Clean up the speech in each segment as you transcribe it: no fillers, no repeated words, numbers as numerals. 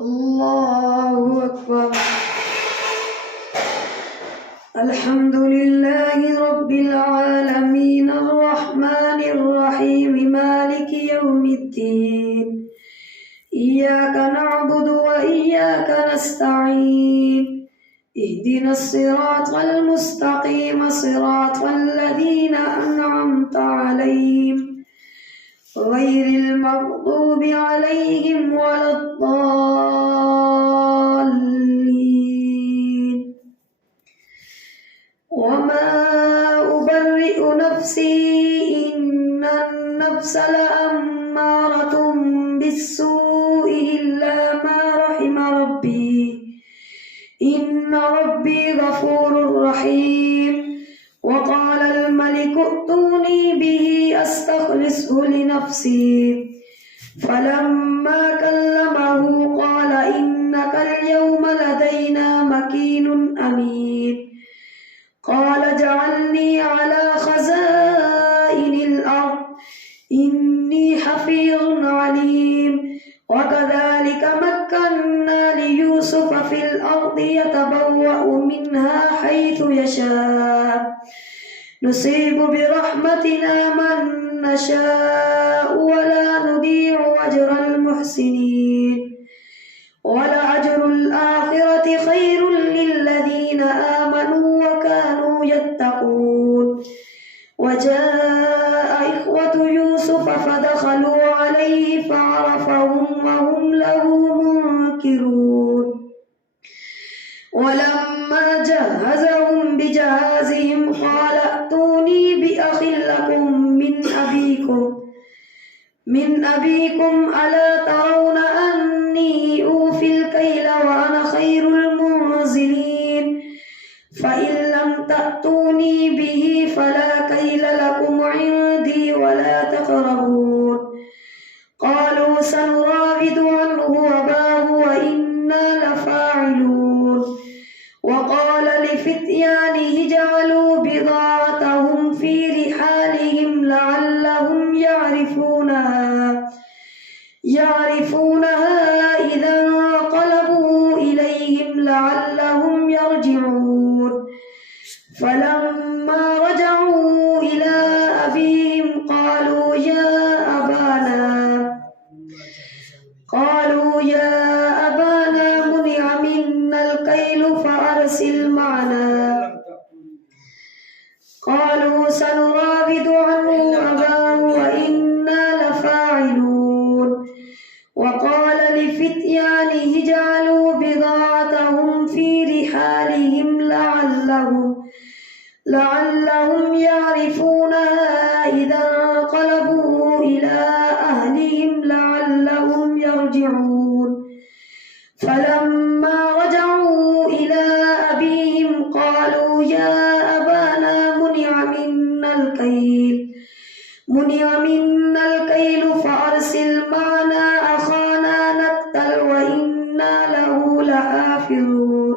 الله أكبر. الحمد لله رب العالمين الرحمن الرحيم مالك يوم الدين. إياك نعبد وإياك نستعين. اهدنا الصراط المستقيم صراط الذين أنعمت عليهم غير المغضوب عليهم ولا الضالين. وما أبرئ نفسي إن النفس لأمارة بالسوء إلا ما رحم ربي إن ربي غفور رحيم. وقال الملك ائتوني به أستخلصه لنفسي فلما كلمه قال إنك اليوم لدينا مكين أمين. قال اجعلني على خزائن الأرض إني حفيظ عليم. وكذلك مكنا ليوسف في الأرض يتبوأ منها حيث يشاء نصيب برحمتنا من نشاء ولا نضيع أجر المحسنين. ولأجر الآخرة خير للذين آمنوا وكانوا يتقون. وجاء إخوة يوسف فدخلوا عليه فعرفهم وهم له منكرون. ولما جهزهم بجهازهم قال ائتوني بأخ لكم من أبيكم ألا ترون أني أوفي الكيل وأنا خير المنزلين. فإن لم تأتوني به فلا كيل لكم عندي ولا تقربون. قالوا سنراود عنه أباه وإنا لفاعلون. وقال لفتيانه اجعلوا بضاعتهم في رحالهم لعلهم يعرفونها إذا انقلبوا إليهم لعلهم يرجعون. فلما رجعوا إلى أبيهم قالوا يا أبانا منع منا الكيل فأرسل معنا. قالوا سنراود عنه أباه وإنا لفاعلون. وقال لفتيانه اجعلوا بضاعتهم في رحالهم لعلهم يعرفونها إذا انقلبوا إلى أهلهم لعلهم يرجعون. فلما رجعوا إلى أبيهم قالوا يا أبانا منع منا الكيل فأرسل معنا أخانا نكتل وإنا له لحافظون.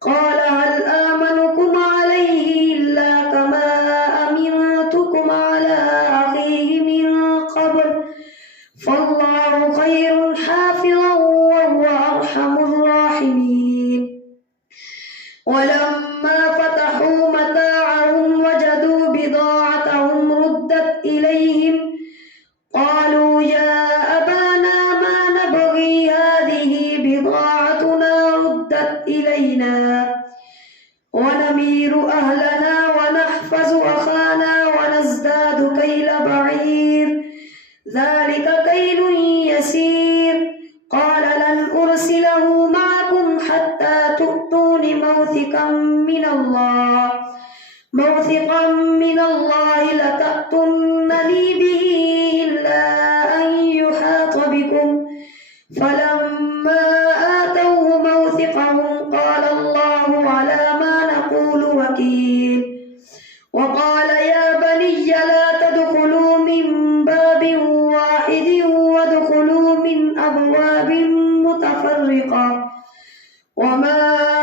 قال هل آمنكم عليه إلا كما أمنتكم على أخيه من قبل فالله خير حافظا وهو أرحم الراحمين. ولما فتحوا متاعهم وجدوا بضاعتهم ردت إليهم قالوا يا أبانا ما نبغي هذه بضاعتنا ردت إلينا ونمير أهلنا ونحفظ أخانا ونزداد كيل بعير ذلك كيل يسير. قال لن أرسله معكم حتى تؤتون موثقا من الله لتأتونني به إلا أن يحاط بكم. فلما آتوه موثقهم قال الله على ما نقول وكيل. وقال يا بني لا تدخلوا من باب واحد وادخلوا من أبواب متفرقة وما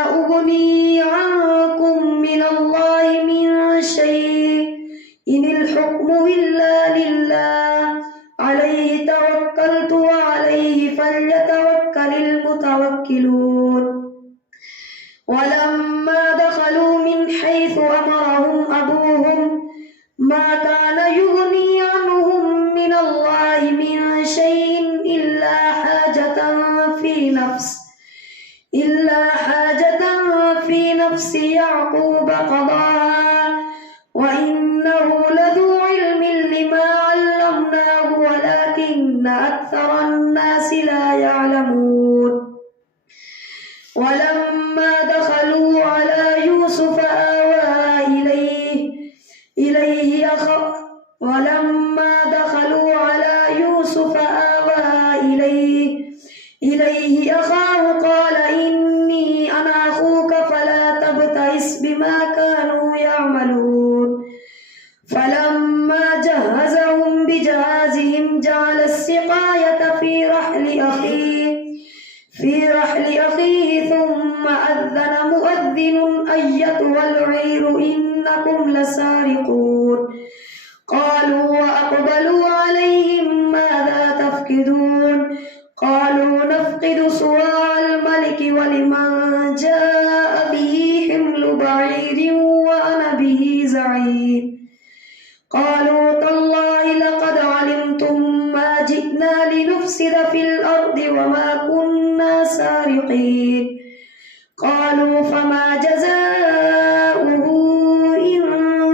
أغني عنكم من الله من شيء إن الحكم إلا لله عليه توكلت وعليه فليتوكل يتوكل المتوكلون ولما دخلوا من حيث أمرهم أبوهم ما كان يغني عنهم من الله من شيء إلا حاجة في نفس يعقوب قضاها وإنه لذو علم لما علمناه ولكن أكثر الناس لا يعلمون ولما دخلوا على يوسف آوى إليه أخاه قال إني أنا أخوك فلا تبتئس بما كانوا يعملون فلما جهزهم بجهازهم جعل السقاية في رحل أخيه ثم أذن مؤذن أيتها العير إنكم لسارقون قالوا وأقبلوا عليهم ماذا تفقدون قالوا نفقد صواع الملك ولمن جاء به حمل بعير وأنا به زعيم قالوا تالله لقد علمتم ما جئنا لنفسد في الأرض وما كنا سارقين قالوا فما جزاؤه إن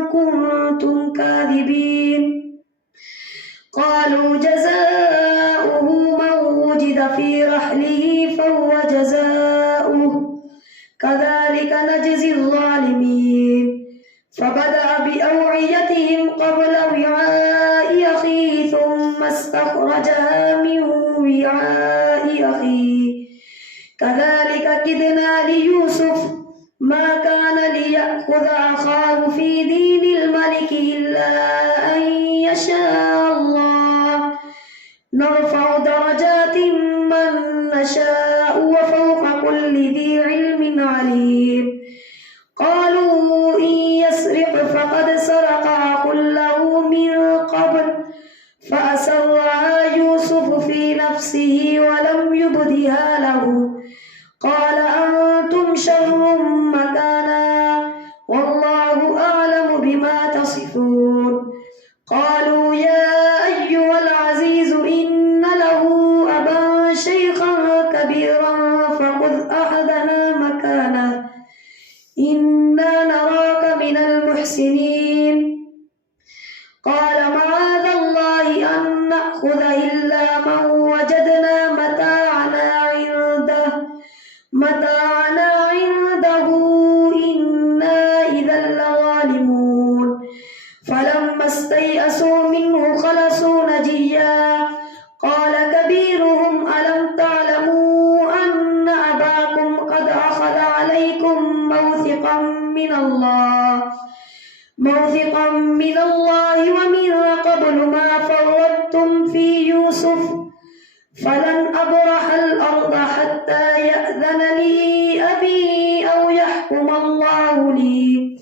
كنتم كاذبين قالوا جزاؤه من وجد في رحله فهو جزاؤه كذلك نجزي الظالمين فبدأ بأوعيتهم قبل وعاء أخيه ثم استخرجها من وعاء أخيه كذلك كدنا ليوسف ما كان ليأخذ أخاه في دين الملك إلا أن يشاء الله نرفع درجات من نشاء وفوق كل ذي علم عليم قالوا إن يسرق فقد سرق أخ له من قبل فأسرها يوسف في نفسه ولم يبدها له قال أنتم شر مكانا والله أعلم بما تصفون قالوا يا أيها العزيز إن له أبا شيخا كبيرا فخذ أحدنا مكانه إنا نراك من المحسنين قال معاذ الله أن نأخذ إلا من وجدنا متاعنا عنده إنا إذا لظالمون فلما استيئسوا منه خلصوا نجيا قال كبيرهم ألم تعلموا أن أباكم قد أخذ عليكم موثقا من الله ومن قبل ما فرطتم في يوسف فلن أبرح الأرض حتى يأذن لي أبي أو يحكم الله لي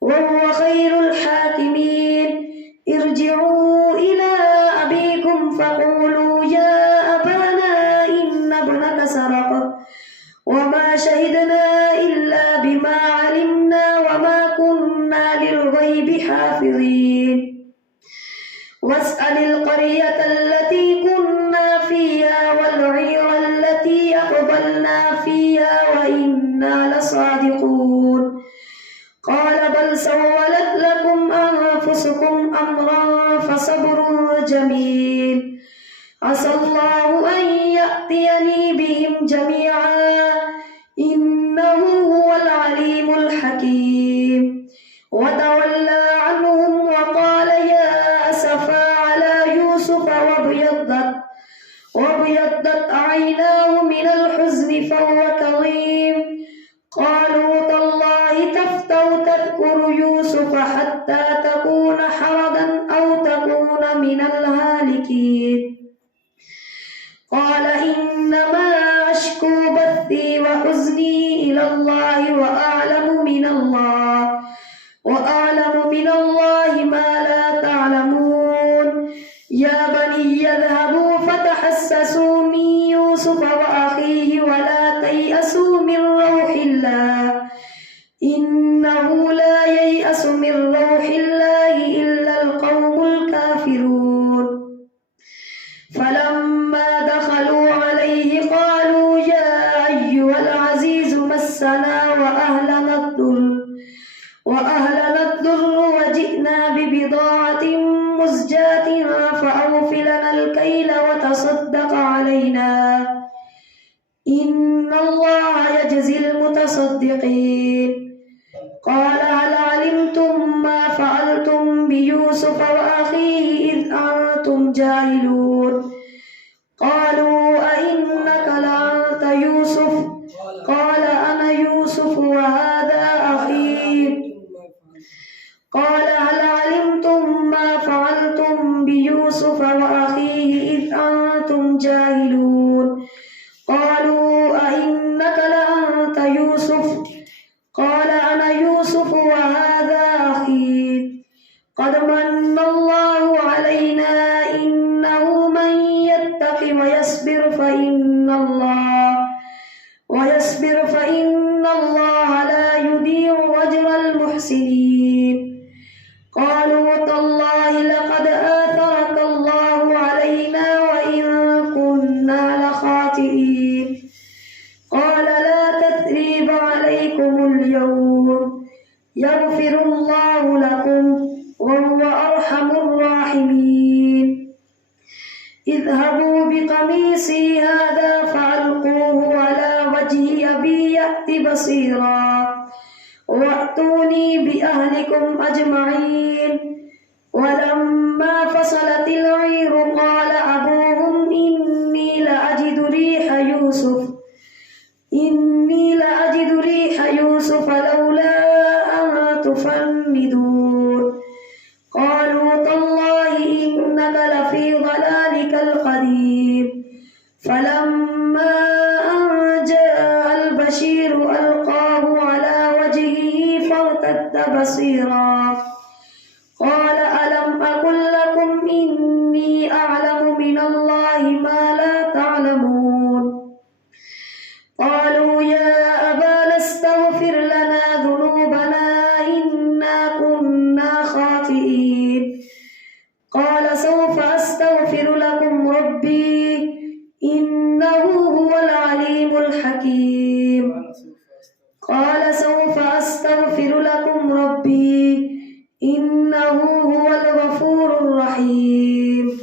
وهو خير الحاكمين ارجعوا إلى أبيكم فقولوا يا أبانا إن ابنك سرق وما شهدنا إلا بما علمنا وما كنا للغيب حافظين واسأل القرية التي كنا فيها والعير التي أقبلنا فيها وإنا لصادقون قال بل سولت لكم أنفسكم أمرا فصبر جميل عسى الله أن يأتيني بهم جميعا إنه هو العليم الحكيم وتولى عنهم وقال يا أسفا على يوسف وابيضت عيناه من الحزن فهو كظيم قالوا تالله تفتأ تذكر يوسف حتى تكون حرضا أو تكون من الهالكين قال إنما أشكو بثي وحزني إلى الله وأعلم من الله ما لا تعلمون يا بني اذهبوا فتحسسوا من يوسف وأخيه إن الله يجزي المتصدقين قال هل علمتم ما فعلتم بيوسف وأخيه إذ أنتم جاهلون قالوا أئنك لأنت يوسف قال أنا يوسف وهذا أخي قال هل علمتم ما فعلتم بيوسف وأخيه إذ أنتم جاهلون قالوا أئنك لأنت يوسف قال أنا يوسف وهذا أخي قد من الله علينا إنه من يتق ويصبر فإن الله لا يضيع أجر المحسنين قالوا تالله لقد آثرك الله علينا وإن كنا لخاطئين قال لا تثريب عليكم اليوم يغفر الله لكم وهو أرحم الراحمين اذهبوا بقميصي هذا فألقوه على وجه أبي يأت بصيرا وأتوني بأهلكم أجمعين ولما فصلت العير قال أبوهم إني لأجد ريح يوسف لولا أن تفندون قالوا تالله إنك لفي ضلالك القديم فلما أن جاء البشير ألقاه على وجهه فارتد بصيرا قال ألم أقل لكم إني أعلم من الله ما لا تعلمون قالوا يا أبانا استغفر لنا ذنوبنا إنا كنا خاطئين قال سوف أستغفر لكم ربي إنه هو العليم الحكيم قال سوف أستغفر لكم ربي إنه هو الغفور الرحيم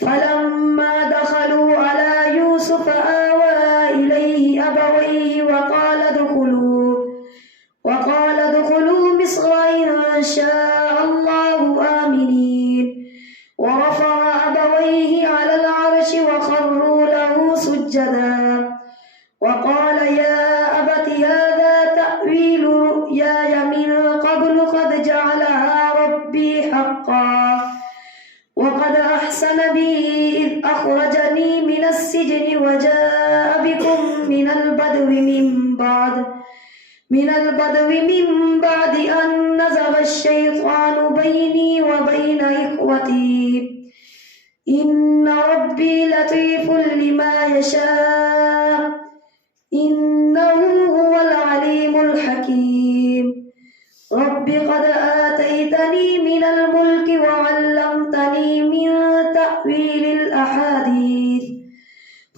فلما دخلوا على يوسف آوى إليه أبويه وقال ادخلوا مصر إن شاء الله آمنين ورفع أبويه على العرش وخروا له سجدا وقال يا أبت هذا تأويل رؤياي من قبل قد جعلها ربي حقا وقد أحسن بي إذ أخرجني من السجن وجاء بكم من البدو من بعد أن نزغ الشيطان بيني وبين إخوتي إن ربي لطيف لما يشاء إنه هو العليم الحكيم رب قد آتيتني من الملك وعلمتني من تأويل الأحاديث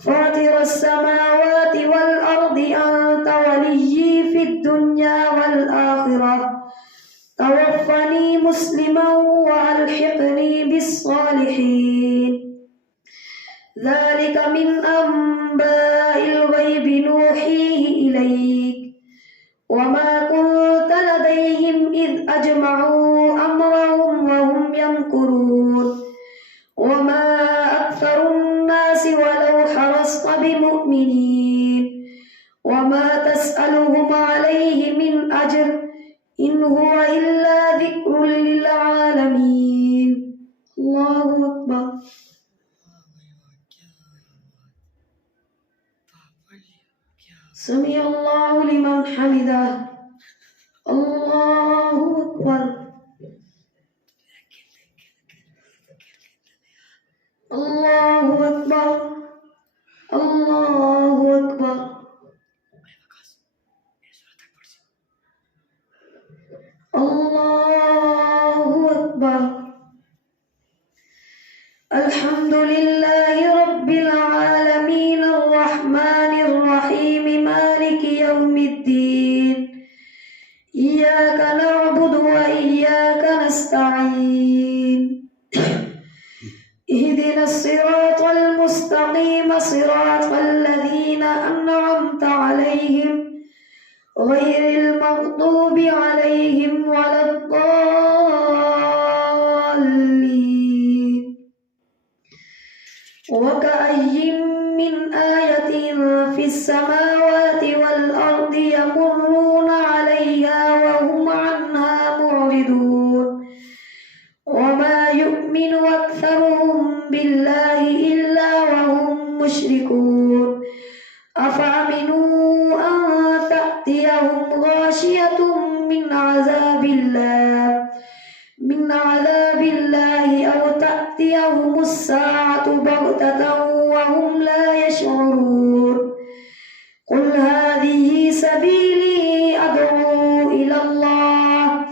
فاطر السماوات والأرض أنت وليي في الدنيا والآخرة توفني مسلما وألحقني بالصالحين ذلك من أنباء الغيب نوحيه إليك وما كنت لديهم إذ أجمعوا أمرهم وهم يمكرون وما أكثر الناس ولو حرصت بمؤمنين وما تسألهم عليه من أجر إن هو إلا ذكر للعالمين الله أكبر سمع الله لمن حمده الله أكبر الله أكبر الله أكبر الله أكبر الحمد لله رب العالمين الرحمن الرحيم مالك يوم الدين إياك نعبد وإياك نستعين اهدنا الصراط المستقيم غير المغضوب عليهم ولا الضالين. وكأي من آية في السماوات والأرض يمرون عليها وهم عنها معرضون وما يؤمن أكثرهم بالله إلا وهم مشركون أفأمنوا أن تأتيهم غاشية من عذاب الله أو تأتيهم الساعة بغتة وهم لا يشعرون قل هذه سبيلي أدعو إلى الله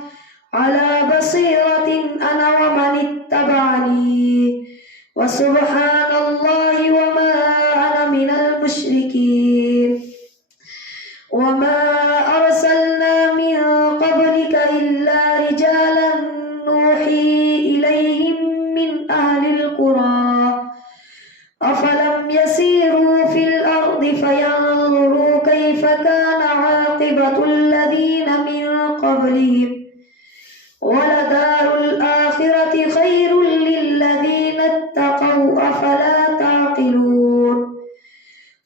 على بصيرة أنا ومن اتبعني وسبحان الله وما أنا من المشركين. وما أرسلنا من قبلك إلا رجالا نوحي إليهم من أهل القرى أفلم يسيروا في الأرض فينظروا كيف كان عاقبة الذين من قبلهم ولدار الآخرة خير للذين اتقوا أفلا تعقلون.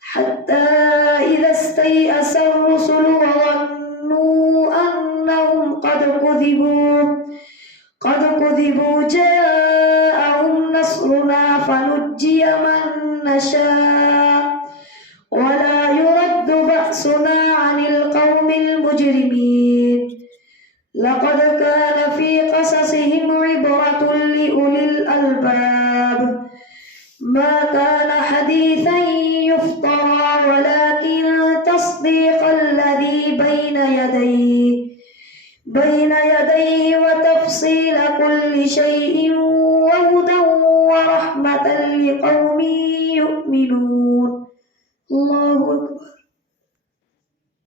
حتى إذا استيأس الرسل وظنوا أنهم قد كذبوا جاءهم نصرنا فنجي من نشاء ولا يرد بأسنا عن القوم المجرمين. لقد كان في قصصهم عبرة لأولي الألباب ما كان حديثا يفترى ولكن تصديق الذي بين يديه وتفصيل كل شيء وهدى ورحمة لقوم يؤمنون. الله أكبر.